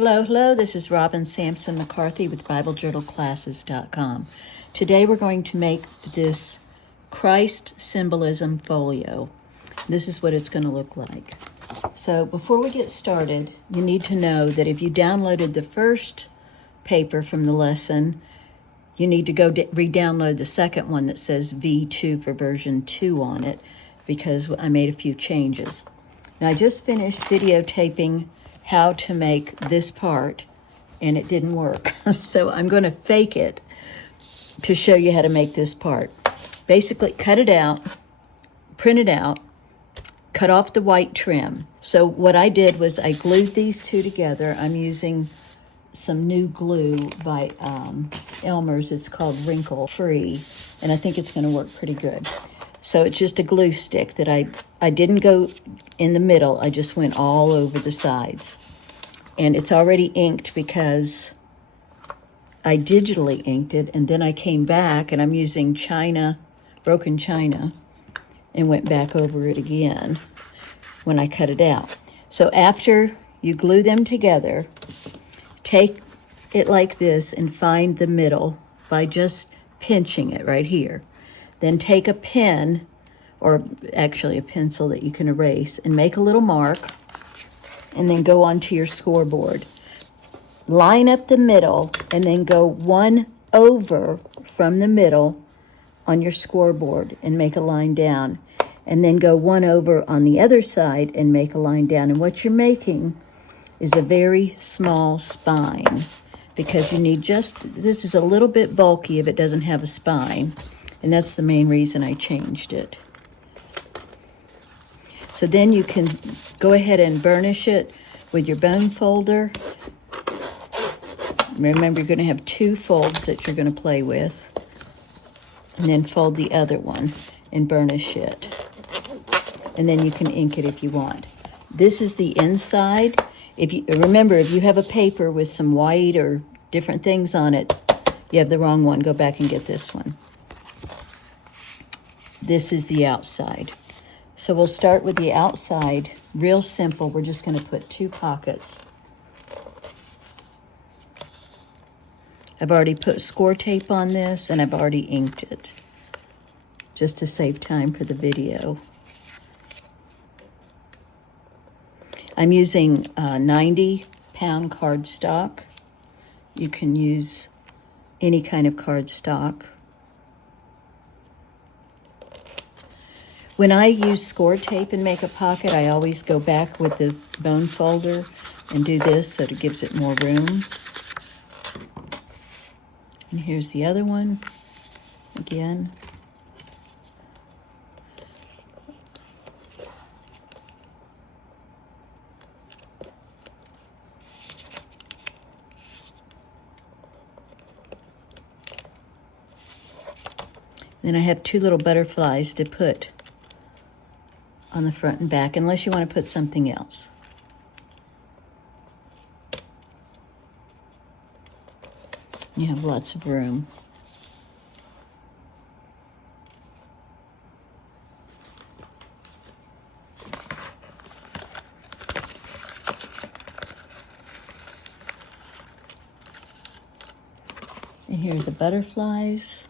Hello, this is Robin Sampson McCarthy with BibleJournalClasses.com. Today we're going to make this Christ symbolism folio. This is what it's going to look like. So before we get started, you need to know that if you downloaded the first paper from the lesson, you need to go re-download the second one that says V2 for version 2 on it, because I made a few changes. Now I just finished videotaping how to make this part, and it didn't work. So I'm going to fake it to show you how to make this part. Basically, cut it out, print it out, cut off the white trim. So what I did was I glued these two together. I'm using some new glue by Elmer's. It's called Wrinkle Free, and I think it's going to work pretty good. So it's just a glue stick that I didn't go in the middle. I just went all over the sides. And it's already inked because I digitally inked it, and then I came back and I'm using China, broken China, and went back over it again when I cut it out. So after you glue them together, take it like this and find the middle by just pinching it right here. Then take a pen, or actually a pencil that you can erase, and make a little mark, and then go onto your scoreboard. Line up the middle, and then go one over from the middle on your scoreboard and make a line down. And then go one over on the other side and make a line down. And what you're making is a very small spine, because you need this is a little bit bulky if it doesn't have a spine. And that's the main reason I changed it. So then you can go ahead and burnish it with your bone folder. Remember, you're going to have two folds that you're going to play with. And then fold the other one and burnish it. And then you can ink it if you want. This is the inside. Remember, if you have a paper with some white or different things on it, you have the wrong one. Go back and get this one. This is the outside. So we'll start with the outside. Real simple. We're just going to put two pockets. I've already put score tape on this, and I've already inked it, just to save time for the video. I'm using 90-pound cardstock. You can use any kind of cardstock. When I use score tape and make a pocket, I always go back with the bone folder and do this so it gives it more room. And here's the other one again. Then I have two little butterflies to put on the front and back, unless you want to put something else. You have lots of room. And here are the butterflies.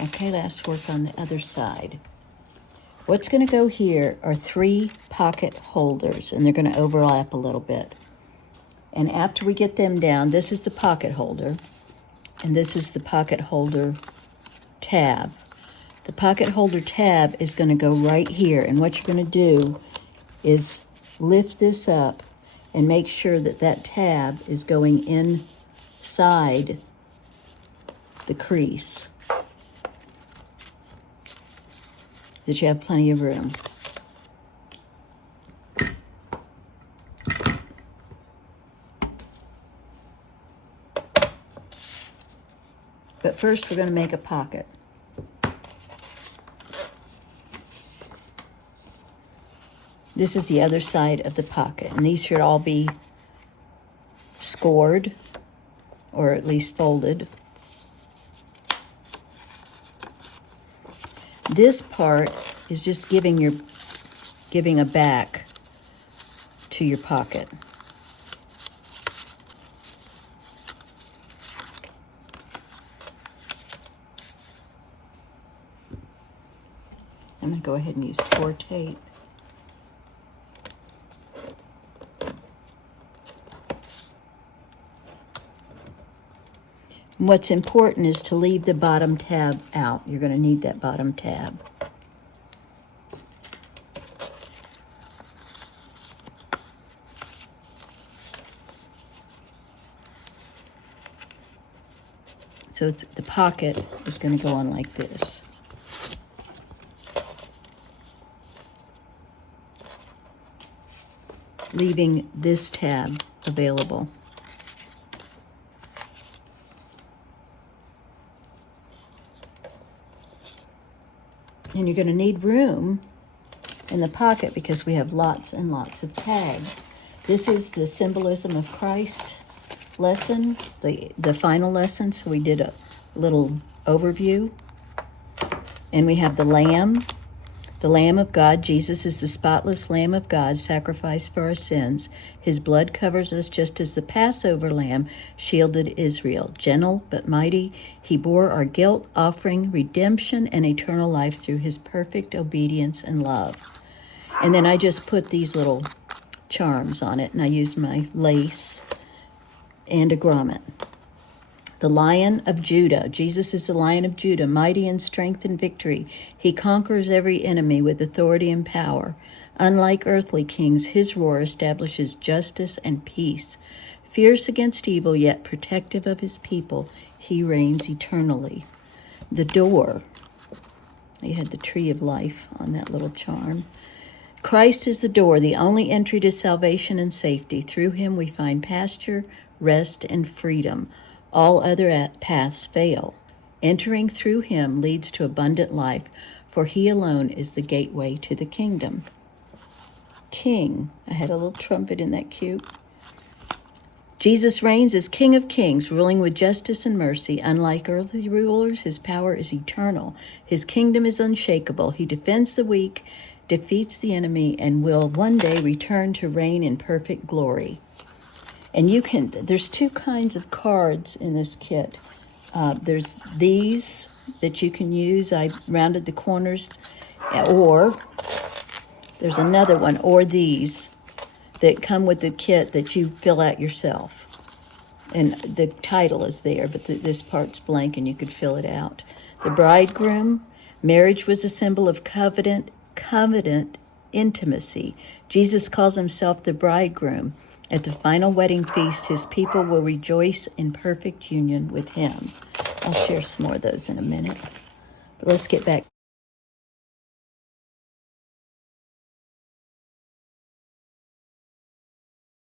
Okay, let's work on the other side. What's going to go here are 3 pocket holders, and they're going to overlap a little bit. And after we get them down, this is the pocket holder, and this is the pocket holder tab. The pocket holder tab is going to go right here, and what you're going to do is lift this up and make sure that that tab is going inside the crease, that you have plenty of room. But first we're going to make a pocket. This is the other side of the pocket, and these should all be scored, or at least folded. This part is just giving a back to your pocket. I'm going to go ahead and use score tape. What's important is to leave the bottom tab out. You're going to need that bottom tab. So the pocket is going to go on like this. Leaving this tab available. And you're going to need room in the pocket because we have lots and lots of tags. This is the symbolism of Christ lesson, the final lesson. So we did a little overview. And we have the Lamb of God. Jesus is the spotless Lamb of God, sacrificed for our sins. His blood covers us just as the Passover lamb shielded Israel. Gentle but mighty, he bore our guilt, offering redemption and eternal life through his perfect obedience and love. And then I just put these little charms on it, and I used my lace and a grommet. The Lion of Judah. Jesus is the Lion of Judah, mighty in strength and victory. He conquers every enemy with authority and power. Unlike earthly kings, his roar establishes justice and peace. Fierce against evil, yet protective of his people, he reigns eternally. The door. You had the tree of life on that little charm. Christ is the door, the only entry to salvation and safety. Through him we find pasture, rest, and freedom. All other paths fail. Entering through him leads to abundant life, for he alone is the gateway to the kingdom. King. I had a little trumpet in that cute. Jesus reigns as King of Kings, ruling with justice and mercy. Unlike earthly rulers, his power is eternal. His kingdom is unshakable. He defends the weak, defeats the enemy, and will one day return to reign in perfect glory. And there's two kinds of cards in this kit. There's these that you can use. I rounded the corners. Or there's another one, or these that come with the kit that you fill out yourself. And the title is there, but this part's blank and you could fill it out. The bridegroom. Marriage was a symbol of covenant intimacy. Jesus calls himself the bridegroom. At the final wedding feast, his people will rejoice in perfect union with him. I'll share some more of those in a minute. But let's get back.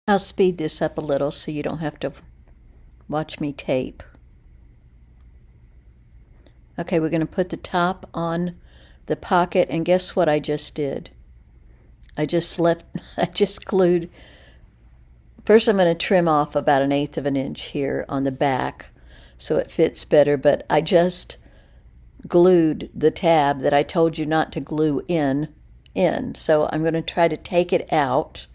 I'll speed this up a little so you don't have to watch me tape. Okay, we're going to put the top on the pocket, and guess what I just did? I just glued. First, I'm going to trim off about 1/8 of an inch here on the back so it fits better, but I just glued the tab that I told you not to glue in. So I'm going to try to take it out.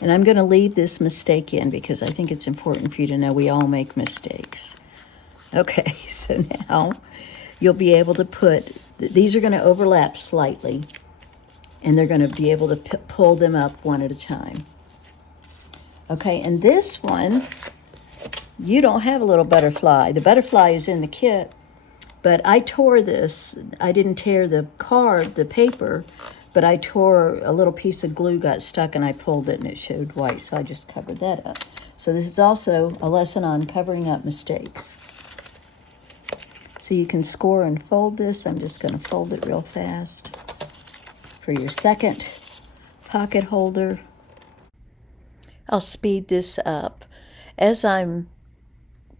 And I'm going to leave this mistake in because I think it's important for you to know we all make mistakes. Okay, so now you'll be able to put, these are going to overlap slightly, and they're going to be able to pull them up one at a time. Okay, and this one, you don't have a little butterfly. The butterfly is in the kit, but I tore this. I didn't tear the card, the paper, but I tore a little piece of glue, got stuck, and I pulled it, and it showed white, so I just covered that up. So this is also a lesson on covering up mistakes. So you can score and fold this. I'm just going to fold it real fast. For your second pocket holder, I'll speed this up. As I'm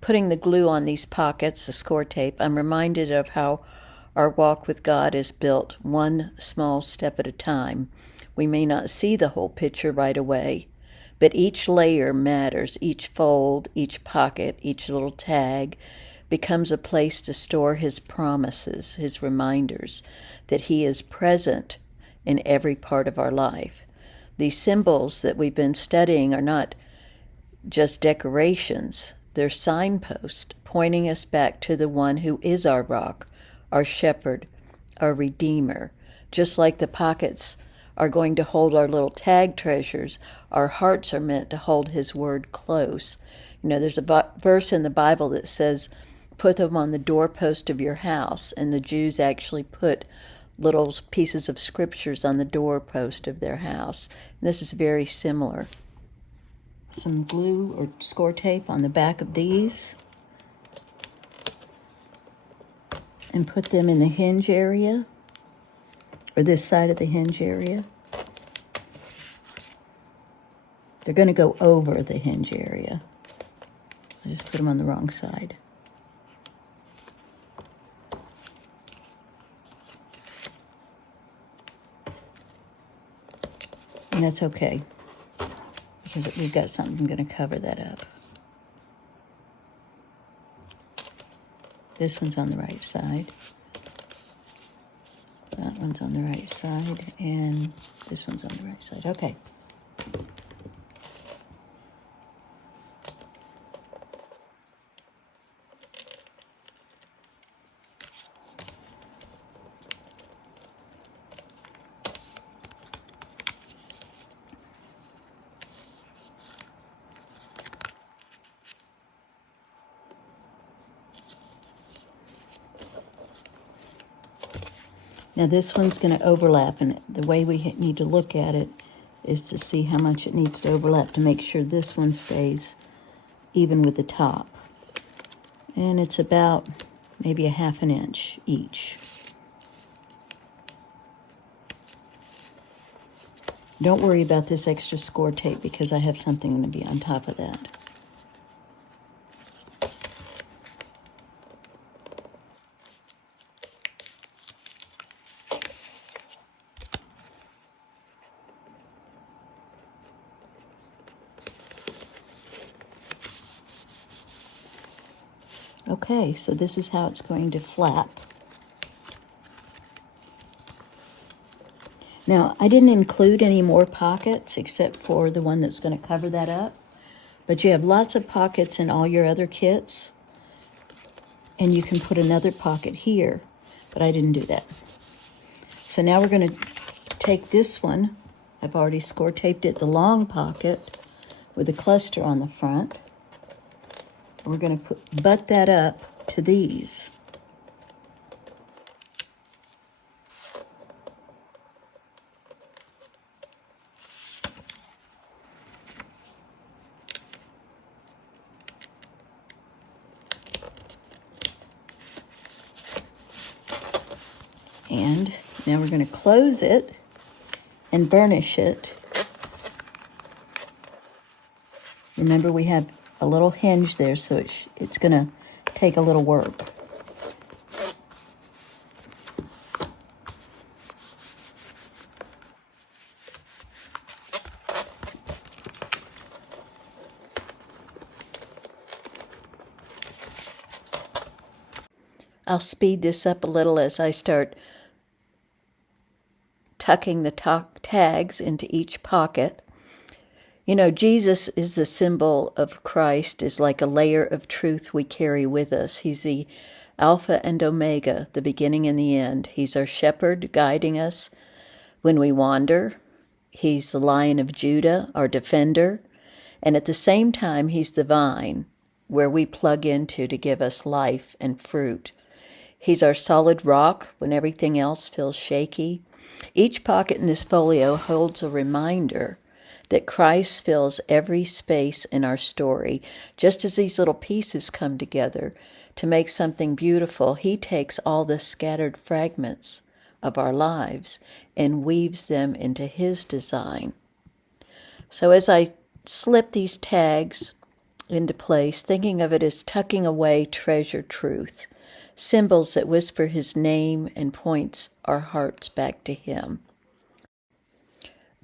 putting the glue on these pockets, the score tape, I'm reminded of how our walk with God is built one small step at a time. We may not see the whole picture right away, but each layer matters. Each fold, each pocket, each little tag becomes a place to store His promises, His reminders that He is present in every part of our life. These symbols that we've been studying are not just decorations. They're signposts pointing us back to the one who is our rock, our shepherd, our redeemer. Just like the pockets are going to hold our little tag treasures, our hearts are meant to hold His word close. You know, there's a verse in the Bible that says, put them on the doorpost of your house, and the Jews actually put little pieces of scriptures on the doorpost of their house. And this is very similar. Some glue or score tape on the back of these, and put them in the hinge area, or this side of the hinge area. They're going to go over the hinge area. I just put them on the wrong side. And that's okay, because we've got something going to cover that up. This one's on the right side. That one's on the right side, and this one's on the right side. Okay. Now this one's going to overlap, and the way we need to look at it is to see how much it needs to overlap to make sure this one stays even with the top. And it's about maybe a ½ inch each. Don't worry about this extra score tape because I have something going to be on top of that. Okay, so this is how it's going to flap. Now, I didn't include any more pockets except for the one that's going to cover that up. But you have lots of pockets in all your other kits. And you can put another pocket here, but I didn't do that. So now we're going to take this one. I've already score taped it, the long pocket with a cluster on the front. We're going to butt that up to these. And now we're going to close it and burnish it. Remember, we have a little hinge there, so it's going to take a little work. I'll speed this up a little as I start tucking the tags into each pocket. You know, Jesus is the symbol of Christ, is like a layer of truth we carry with us. He's the Alpha and Omega, the beginning and the end. He's our shepherd guiding us when we wander. He's the Lion of Judah, our defender. And at the same time, he's the vine where we plug into to give us life and fruit. He's our solid rock when everything else feels shaky. Each pocket in this folio holds a reminder that Christ fills every space in our story. Just as these little pieces come together to make something beautiful, He takes all the scattered fragments of our lives and weaves them into His design. So as I slip these tags into place, thinking of it as tucking away treasured truth, symbols that whisper his name and points our hearts back to him.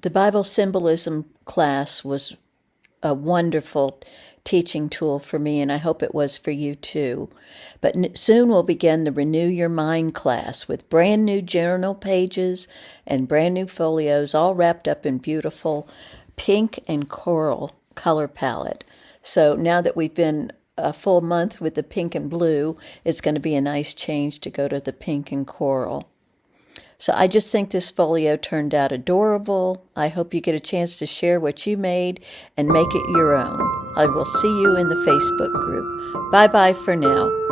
The Bible symbolism class was a wonderful teaching tool for me, and I hope it was for you too. But soon we'll begin the Renew Your Mind class with brand new journal pages and brand new folios, all wrapped up in beautiful pink and coral color palette. So now that we've been a full month with the pink and blue, it's going to be a nice change to go to the pink and coral. So I just think this folio turned out adorable. I hope you get a chance to share what you made and make it your own. I will see you in the Facebook group. Bye-bye for now.